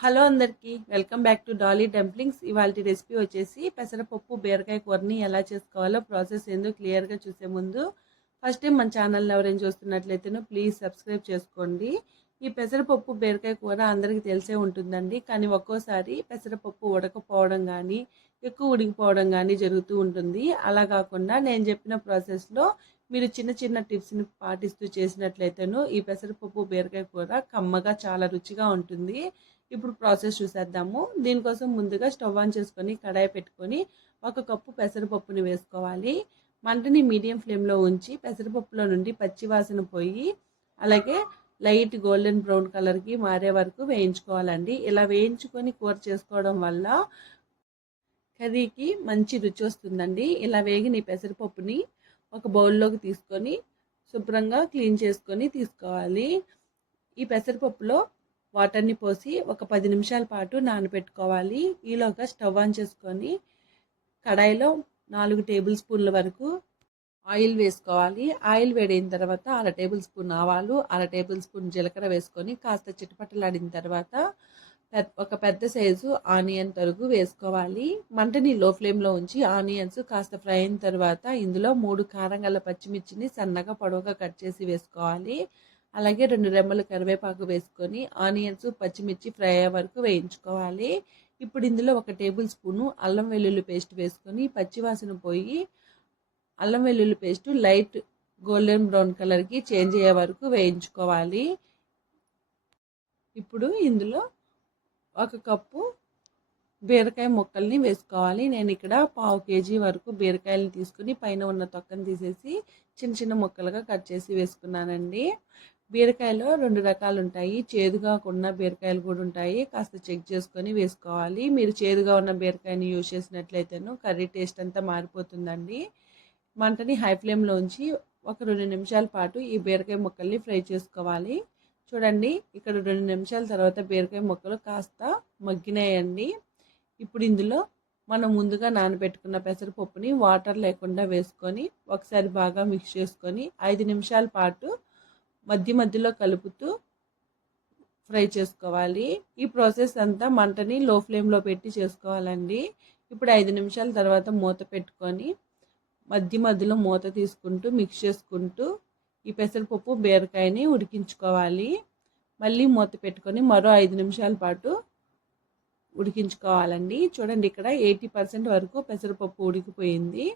Hello అందరికీ welcome back to Dolly dumplings. ఇవాళ recipe వచ్చేసి పెసరపప్పు బీరకాయ కూరని ఎలా చేసుకోవాలో ప్రాసెస్ ఏందో క్లియర్గా చూసే ముందు ఫస్ట్ టైం మన ఛానల్ని ఎవరైనా చూస్తున్నట్లయితేనో ప్లీజ్ సబ్స్క్రైబ్ చేసుకోండి. ఈ పెసరపప్పు బీరకాయ కూర అందరికీ తెలిసే ఉంటుందండి, కానీ ఒక్కోసారి పెసరపప్పు ఉడకపోవడం కానీ ఎక్కువ ఉడికిపోవడం కానీ జరుగుతూ ఉంటుంది. అలా కాకుండా నేను చెప్పిన ప్రాసెస్లో మీరు చిన్న చిన్న టిప్స్ని పాటిస్తూ చేసినట్లయితేనో ఈ పెసరపప్పు బీరకాయ కూర కమ్మగా చాలా రుచిగా ఉంటుంది. ఇప్పుడు ప్రాసెస్ చూసేద్దాము. దీనికోసం ముందుగా స్టవ్ ఆన్ చేసుకొని కడాయి పెట్టుకొని 1 కప్పు పెసరపప్పుని వేసుకోవాలి. మంటని మీడియం ఫ్లేమ్లో ఉంచి పెసరపప్పులో నుండి పచ్చి వాసన పోయి అలాగే లైట్ గోల్డెన్ బ్రౌన్ కలర్కి మారే వరకు వేయించుకోవాలండి. ఇలా వేయించుకొని కూర చేసుకోవడం వల్ల కర్రీకి మంచి రుచి వస్తుందండి. ఇలా వేగిన పెసరపప్పుని ఒక బౌల్లోకి తీసుకొని శుభ్రంగా క్లీన్ చేసుకొని తీసుకోవాలి. ఈ పెసరపప్పులో వాటర్ని పోసి ఒక 10 నిమిషాల పాటు నానబెట్టుకోవాలి. ఈలోగా స్టవ్ ఆన్ చేసుకొని కడాయిలో 4 టేబుల్ స్పూన్ల వరకు ఆయిల్ వేసుకోవాలి. ఆయిల్ వేడైన తర్వాత 1/2 టేబుల్ స్పూన్ ఆవాలు, 1/2 టేబుల్ స్పూన్ జీలకర్ర వేసుకొని కాస్త చిటపటలాడిన తర్వాత ఒక పెద్ద సైజు ఆనియన్ తరుగు వేసుకోవాలి. మంటని లో ఫ్లేమ్లో ఉంచి ఆనియన్స్ కాస్త ఫ్రై అయిన తర్వాత ఇందులో 3 కారం గల పచ్చిమిర్చిని సన్నగా పొడవుగా కట్ చేసి వేసుకోవాలి. అలాగే 2 రెమ్మలు కరివేపాకు వేసుకొని ఆనియన్స్ పచ్చిమిర్చి ఫ్రై అయ్యే వరకు వేయించుకోవాలి. ఇప్పుడు ఇందులో 1 టేబుల్ స్పూను అల్లం వెల్లుల్లి పేస్ట్ వేసుకొని పచ్చివాసన పోయి అల్లం వెల్లుల్లి పేస్ట్ లైట్ గోల్డెన్ బ్రౌన్ కలర్కి చేంజ్ అయ్యే వరకు వేయించుకోవాలి. ఇప్పుడు ఇందులో 1 కప్పు బీరకాయ ముక్కల్ని వేసుకోవాలి. నేను ఇక్కడ 1/2 కేజీ వరకు బీరకాయలు తీసుకుని పైన ఉన్న తొక్కను తీసేసి చిన్న చిన్న ముక్కలుగా కట్ చేసి వేసుకున్నానండి. బీరకాయలో 2 రకాలు ఉంటాయి. చేదుగా ఉన్న బీరకాయలు కూడా ఉంటాయి. కాస్త చెక్ చేసుకొని వేసుకోవాలి. మీరు చేదుగా ఉన్న బీరకాయని యూజ్ చేసినట్లయితేనో కర్రీ టేస్ట్ అంతా మారిపోతుందండి. మంటని హై ఫ్లేమ్లో ఉంచి ఒక 2 నిమిషాల పాటు ఈ బీరకాయ ముక్కల్ని ఫ్రై చేసుకోవాలి. చూడండి, ఇక్కడ 2 నిమిషాల తర్వాత బీరకాయ ముక్కలు కాస్త మగ్గినాయండి. ఇప్పుడు ఇందులో మనం ముందుగా నానబెట్టుకున్న పెసరపప్పుని వాటర్ లేకుండా వేసుకొని ఒకసారి బాగా మిక్స్ చేసుకొని 5 నిమిషాల పాటు మధ్య మధ్యలో కలుపుతూ ఫ్రై చేసుకోవాలి. ఈ ప్రాసెస్ అంతా మంటని లో ఫ్లేమ్లో పెట్టి చేసుకోవాలండి. ఇప్పుడు 5 నిమిషాల తర్వాత మూత పెట్టుకొని మధ్య మధ్యలో మూత తీసుకుంటూ మిక్స్ చేసుకుంటూ ఈ పెసరపప్పు బీరకాయని ఉడికించుకోవాలి. మళ్ళీ మూత పెట్టుకొని మరో 5 నిమిషాల పాటు ఉడికించుకోవాలండి. చూడండి, ఇక్కడ 80% వరకు పెసరపప్పు ఉడికిపోయింది.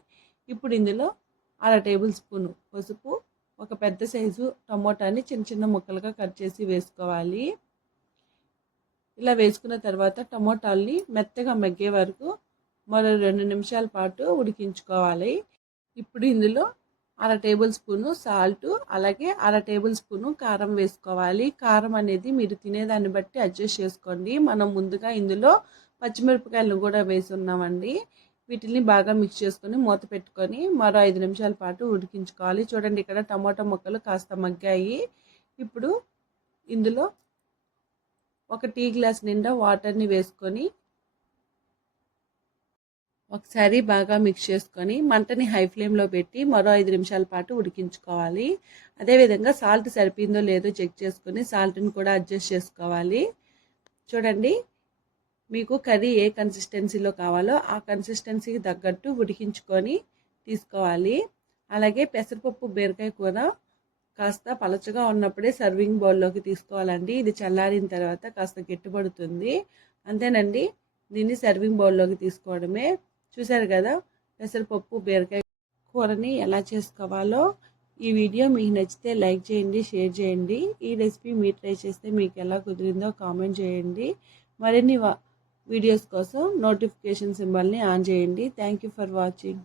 ఇప్పుడు ఇందులో 1/2 టేబుల్ స్పూన్ పసుపు, ఒక పెద్ద సైజు టమోటాని చిన్న చిన్న ముక్కలుగా కట్ చేసి వేసుకోవాలి. ఇలా వేసుకున్న తర్వాత టమోటాల్ని మెత్తగా మగ్గే వరకు మరో 2 నిమిషాల పాటు ఉడికించుకోవాలి. ఇప్పుడు ఇందులో 1/2 టేబుల్ స్పూను సాల్ట్ అలాగే 1/2 టేబుల్ స్పూను కారం వేసుకోవాలి. కారం అనేది మీరు తినేదాన్ని బట్టి అడ్జస్ట్ చేసుకోండి. మనం ముందుగా ఇందులో పచ్చిమిరపకాయలను కూడా వేసి ఉన్నామండి. వీటిని బాగా మిక్స్ చేసుకొని మూత పెట్టుకొని మరో 5 నిమిషాల పాటు ఉడికించుకోవాలి. చూడండి, ఇక్కడ టమాటా ముక్కలు కాస్త మగ్గాయి. ఇప్పుడు ఇందులో 1 టీ గ్లాస్ నిండా వాటర్ని వేసుకొని ఒకసారి బాగా మిక్స్ చేసుకొని మంటని హై ఫ్లేమ్లో పెట్టి మరో 5 నిమిషాల పాటు ఉడికించుకోవాలి. అదేవిధంగా సాల్ట్ సరిపోయిందో లేదో చెక్ చేసుకొని సాల్ట్ని కూడా అడ్జస్ట్ చేసుకోవాలి. చూడండి, మీకు కర్రీ ఏ కన్సిస్టెన్సీలో కావాలో ఆ కన్సిస్టెన్సీకి తగ్గట్టు ఉడికించుకొని తీసుకోవాలి. అలాగే పెసరపప్పు బీరకాయ కూర కాస్త పలచగా ఉన్నప్పుడే సర్వింగ్ బౌల్లోకి తీసుకోవాలండి. ఇది చల్లారిన తర్వాత కాస్త గట్టిపడుతుంది. అంతేనండి, దీన్ని సర్వింగ్ బౌల్లోకి తీసుకోవడమే. చూసారు కదా పెసరపప్పు బీరకాయ కూరని ఎలా చేసుకోవాలో. ఈ వీడియో మీకు నచ్చితే లైక్ చేయండి, షేర్ చేయండి. ఈ రెసిపీ మీరు ట్రై చేస్తే మీకు ఎలా కుదిరిందో కామెంట్ చేయండి. మరిన్ని వీడియోస్ కోసం నోటిఫికేషన్ సింబల్ని ఆన్ చేయండి. Thank you for watching.